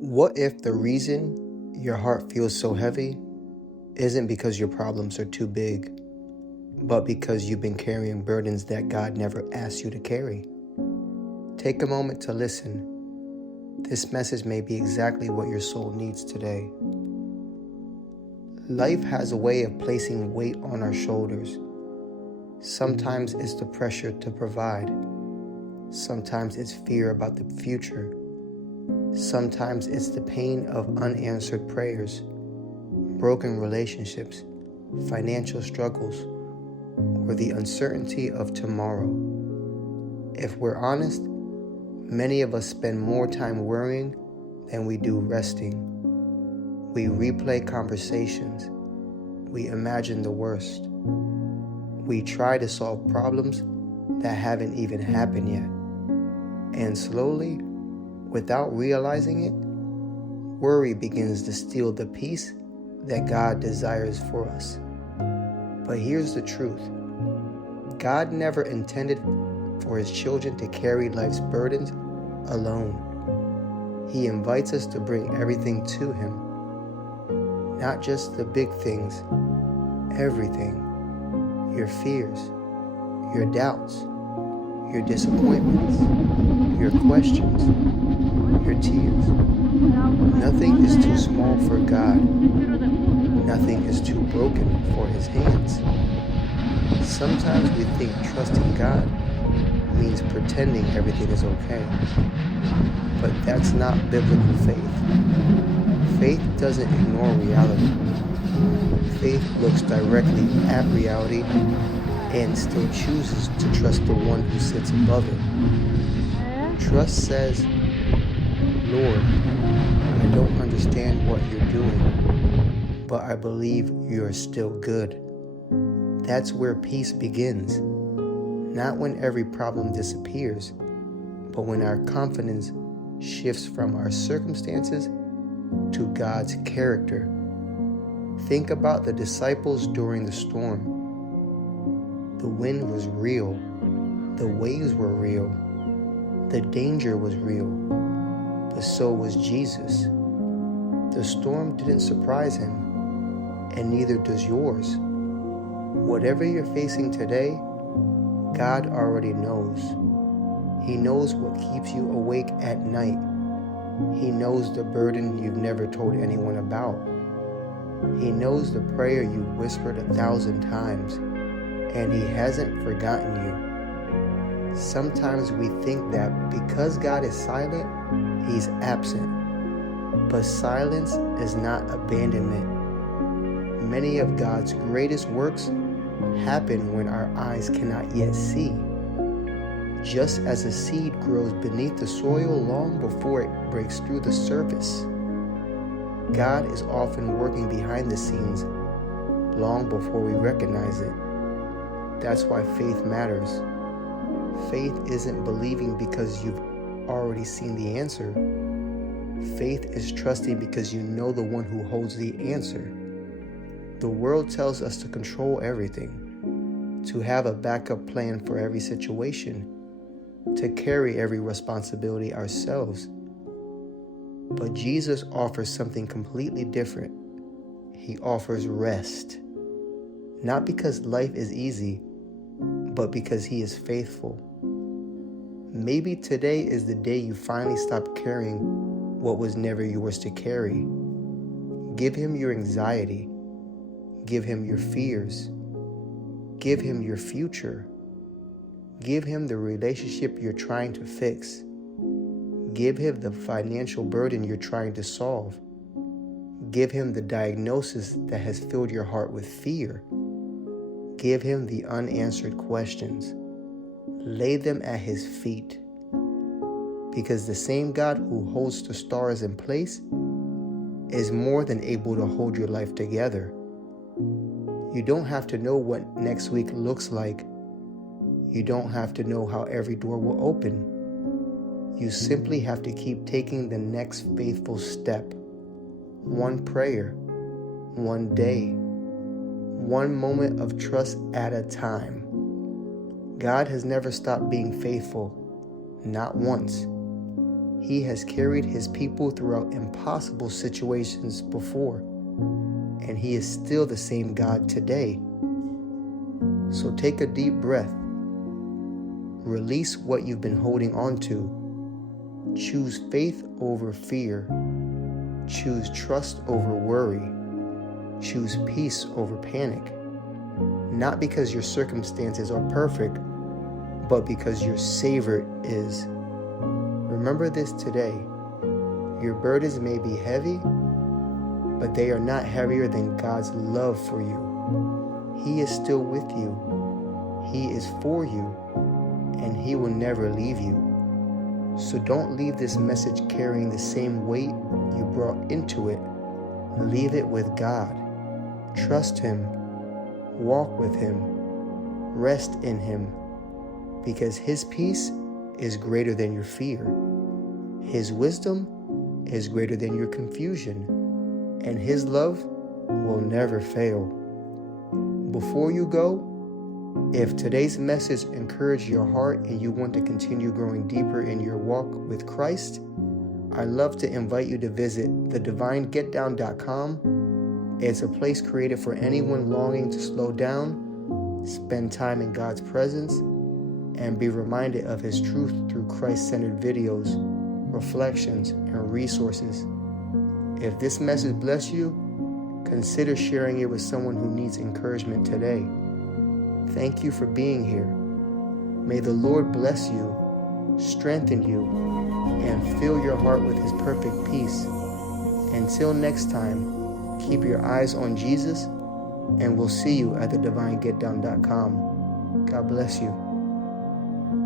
What if the reason your heart feels so heavy isn't because your problems are too big, but because you've been carrying burdens that God never asked you to carry? Take a moment to listen. This message may be exactly what your soul needs today. Life has a way of placing weight on our shoulders. Sometimes it's the pressure to provide. Sometimes it's fear about the future. Sometimes it's the pain of unanswered prayers, broken relationships, financial struggles, or the uncertainty of tomorrow. If we're honest, many of us spend more time worrying than we do resting. We replay conversations. We imagine the worst. We try to solve problems that haven't even happened yet. And slowly, without realizing it, worry begins to steal the peace that God desires for us. But here's the truth. God never intended for His children to carry life's burdens alone. He invites us to bring everything to Him. Not just the big things, everything. Your fears, your doubts, your disappointments, your questions, your tears. Nothing is too small for God. Nothing is too broken for His hands. Sometimes we think trusting God means pretending everything is okay. But that's not biblical faith. Faith doesn't ignore reality. Faith looks directly at reality and still chooses to trust the one who sits above it. Trust says, Lord, I don't understand what you're doing, but I believe you're still good. That's where peace begins. Not when every problem disappears, but when our confidence shifts from our circumstances to God's character. Think about the disciples during the storm. The wind was real. The waves were real. The danger was real. But so was Jesus. The storm didn't surprise Him, and neither does yours. Whatever you're facing today, God already knows. He knows what keeps you awake at night. He knows the burden you've never told anyone about. He knows the prayer you whispered 1,000 times, and He hasn't forgotten you. Sometimes we think that because God is silent, He's absent. But silence is not abandonment. Many of God's greatest works happen when our eyes cannot yet see. Just as a seed grows beneath the soil long before it breaks through the surface, God is often working behind the scenes long before we recognize it. That's why faith matters. Faith isn't believing because you've already seen the answer. Faith is trusting because you know the one who holds the answer. The world tells us to control everything, to have a backup plan for every situation, to carry every responsibility ourselves. But Jesus offers something completely different. He offers rest. Not because life is easy, but because He is faithful. Maybe today is the day you finally stop carrying what was never yours to carry. Give Him your anxiety. Give Him your fears. Give Him your future. Give Him the relationship you're trying to fix. Give Him the financial burden you're trying to solve. Give Him the diagnosis that has filled your heart with fear. Give Him the unanswered questions. Lay them at His feet. Because the same God who holds the stars in place is more than able to hold your life together. You don't have to know what next week looks like. You don't have to know how every door will open. You simply have to keep taking the next faithful step. One prayer, one day, one moment of trust at a time. God has never stopped being faithful, not once. He has carried his people throughout impossible situations before, and he is still the same God today. So take a deep breath. Release what you've been holding on to. Choose faith over fear. Choose trust over worry. Choose peace over panic. Not because your circumstances are perfect, but because your Savior is. Remember this today. Your burdens may be heavy, but they are not heavier than God's love for you. He is still with you. He is for you, and he will never leave you. So don't leave this message carrying the same weight you brought into it. Leave it with God. Trust him. Walk with him. Rest in him. Because his peace is greater than your fear. His wisdom is greater than your confusion. And his love will never fail. Before you go, if today's message encouraged your heart and you want to continue growing deeper in your walk with Christ, I'd love to invite you to visit thedivinegetdown.com. It's a place created for anyone longing to slow down, spend time in God's presence, and be reminded of his truth through Christ-centered videos, reflections, and resources. If this message blessed you, consider sharing it with someone who needs encouragement today. Thank you for being here. May the Lord bless you, strengthen you, and fill your heart with his perfect peace. Until next time, keep your eyes on Jesus, and we'll see you at thedivinegetdown.com. God bless you.